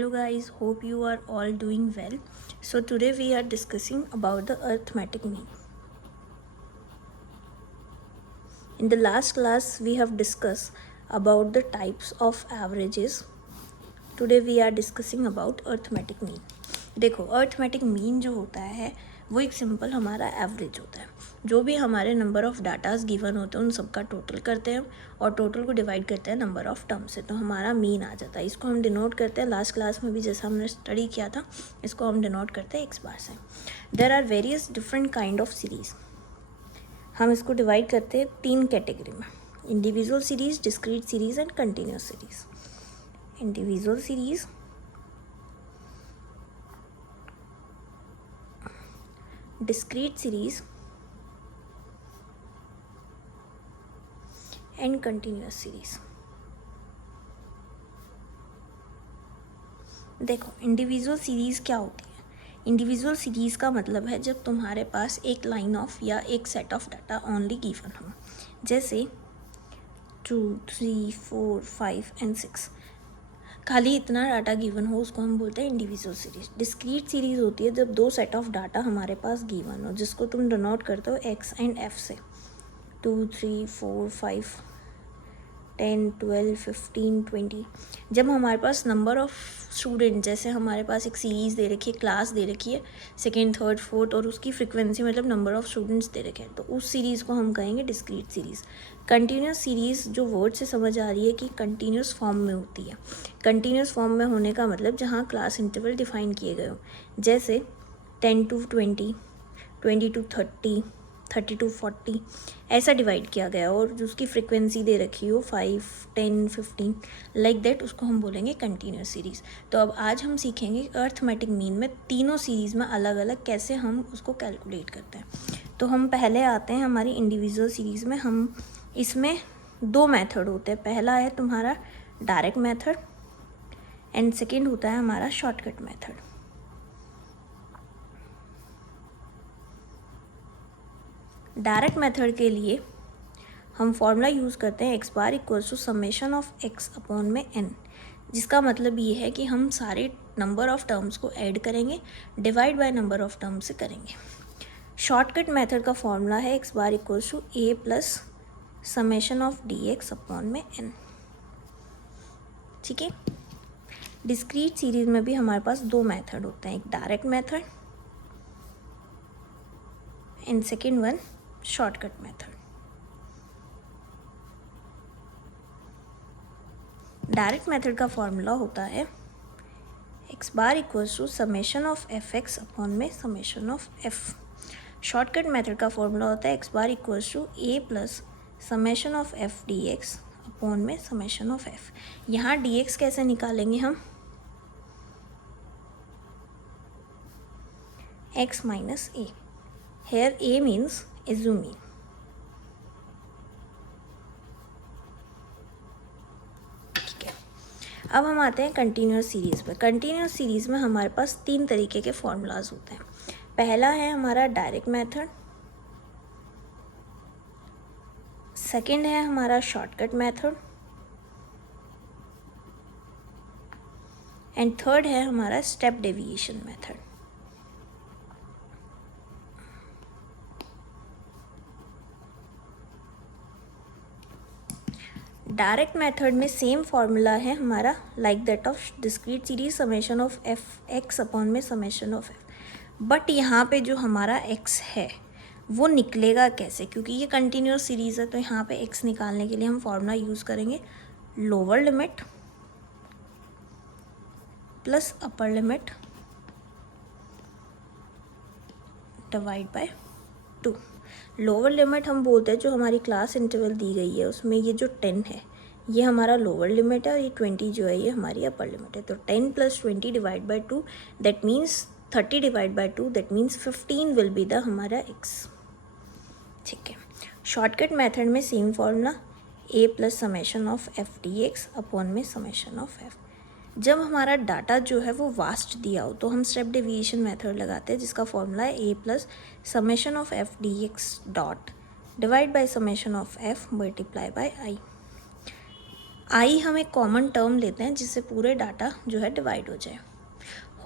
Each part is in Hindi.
Hello guys, hope you are all doing well. So today we are discussing about the arithmetic mean. In the last class we have discussed about the types of averages. Today we are discussing about arithmetic mean. देखो अर्थमेटिक मीन जो होता है वो एक सिंपल हमारा एवरेज होता है। जो भी हमारे नंबर ऑफ़ डाटाज गिवन होते हैं उन सबका टोटल करते हैं और टोटल को डिवाइड करते हैं नंबर ऑफ़ टर्म से, तो हमारा मीन आ जाता है। इसको हम डिनोट करते हैं, लास्ट क्लास में भी जैसा हमने स्टडी किया था, इसको हम डिनोट करते हैं एक्स बार से। There are various different kind of series. हम इसको डिवाइड करते हैं 3 कैटेगरी में: individual series, discrete series and continuous series. Individual series, discrete series and continuous series। देखो इंडिविजुअल सीरीज़ क्या होती है। इंडिविजुअल सीरीज़ का मतलब है जब तुम्हारे पास एक लाइन ऑफ या एक set of data only given हो, जैसे 2, 3, 4, 5 एंड 6, खाली इतना डाटा गिवन हो, उसको हम बोलते हैं इंडिविजुअल सीरीज़। डिस्क्रीट सीरीज़ होती है जब 2 सेट ऑफ डाटा हमारे पास गिवन हो, जिसको तुम डिनोट करते हो एक्स एंड एफ से। 2, 3, 4, 5, 10, 12, 15, 20। जब हमारे पास नंबर ऑफ़ स्टूडेंट, जैसे हमारे पास एक सीरीज़ दे रखी है, क्लास दे रखी है, सेकेंड, थर्ड, फोर्थ, और उसकी फ्रिक्वेंसी मतलब नंबर ऑफ़ स्टूडेंट्स दे रखे हैं, तो उस सीरीज़ को हम कहेंगे डिस्क्रीट सीरीज़। कंटिन्यूस सीरीज़ जो वर्ड से समझ आ रही है कि कंटिन्यूस फॉर्म में होती है। कंटिन्यूस फॉर्म में होने का मतलब जहाँ क्लास इंटरवल डिफाइन किए गए हो, जैसे 10 to 20, 20 to 30, 30 to 40, ऐसा डिवाइड किया गया और जो उसकी फ्रिक्वेंसी दे रखी हो 5, 10, 15 लाइक दैट, उसको हम बोलेंगे कंटिन्यूस सीरीज़। तो अब आज हम सीखेंगे अर्थमेटिक मीन में तीनों सीरीज़ में अलग अलग कैसे हम उसको कैलकुलेट करते हैं। तो हम पहले आते हैं हमारी इंडिविजुअल सीरीज़ में। हम इसमें 2 मेथड होते हैं। पहला है तुम्हारा डायरेक्ट मेथड एंड सेकेंड होता है हमारा शॉर्टकट मेथड। डायरेक्ट मेथड के लिए हम फॉर्मूला यूज़ करते हैं X bar equals to summation of X upon में एन, जिसका मतलब ये है कि हम सारे नंबर ऑफ़ टर्म्स को ऐड करेंगे, divide by number of terms से करेंगे। शॉर्टकट मेथड का फॉर्मूला है X bar equals to A plus summation of D X upon में एन। ठीक है। डिस्क्रीट सीरीज में भी हमारे पास 2 मेथड होते हैं, एक direct method and second one shortcut method. Direct method का फॉर्मूला होता है X bar equals to summation of F X upon में summation of F. Shortcut method का फॉर्मूला होता है X bar equals to A plus summation of F D X upon में समेशन ऑफ एफ। यहाँ डी एक्स कैसे निकालेंगे हम, X minus A. Here A means assuming. अब हम आते हैं कंटिन्यूस सीरीज़ पर। कंटिन्यूस सीरीज़ में हमारे पास 3 तरीके के फॉर्मूलाज होते हैं। पहला है हमारा डायरेक्ट मेथड, सेकंड है हमारा शॉर्टकट मेथड एंड थर्ड है हमारा step deviation method. Direct method में सेम फार्मूला है हमारा like that of discrete series, summation of F X upon में समेशन ऑफ एफ। बट यहाँ पे जो हमारा एक्स है वो निकलेगा कैसे, क्योंकि ये कंटिन्यूस सीरीज़ है, तो यहाँ पे एक्स निकालने के लिए हम फार्मूला यूज़ करेंगे lower limit plus upper limit divide by 2। Lower limit हम बोलते हैं जो हमारी क्लास इंटरवल दी गई है उसमें ये जो 10 है ये हमारा लोअर लिमिट है और ये 20 जो है ये हमारी अपर लिमिट है। तो 10 + 20 divide by 2 that means 30 divide by 2 that means 15 will be the हमारा एक्स। ठीक है। शॉर्टकट मेथड में same formula A plus summation of F D X upon में समेशन ऑफ एफ। जब हमारा डाटा जो है वो वास्ट दिया हो तो हम स्टेप डेविएशन मेथड लगाते हैं, जिसका फॉर्मूला है A plus summation of F D X dot divide by summation of F multiply by I. I हम एक कॉमन टर्म लेते हैं जिससे पूरे डाटा जो है डिवाइड हो जाए।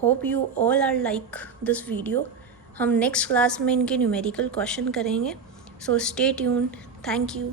Hope you all are like this video. हम नेक्स्ट क्लास में इनके न्यूमेरिकल क्वेश्चन करेंगे। So stay tuned. Thank you.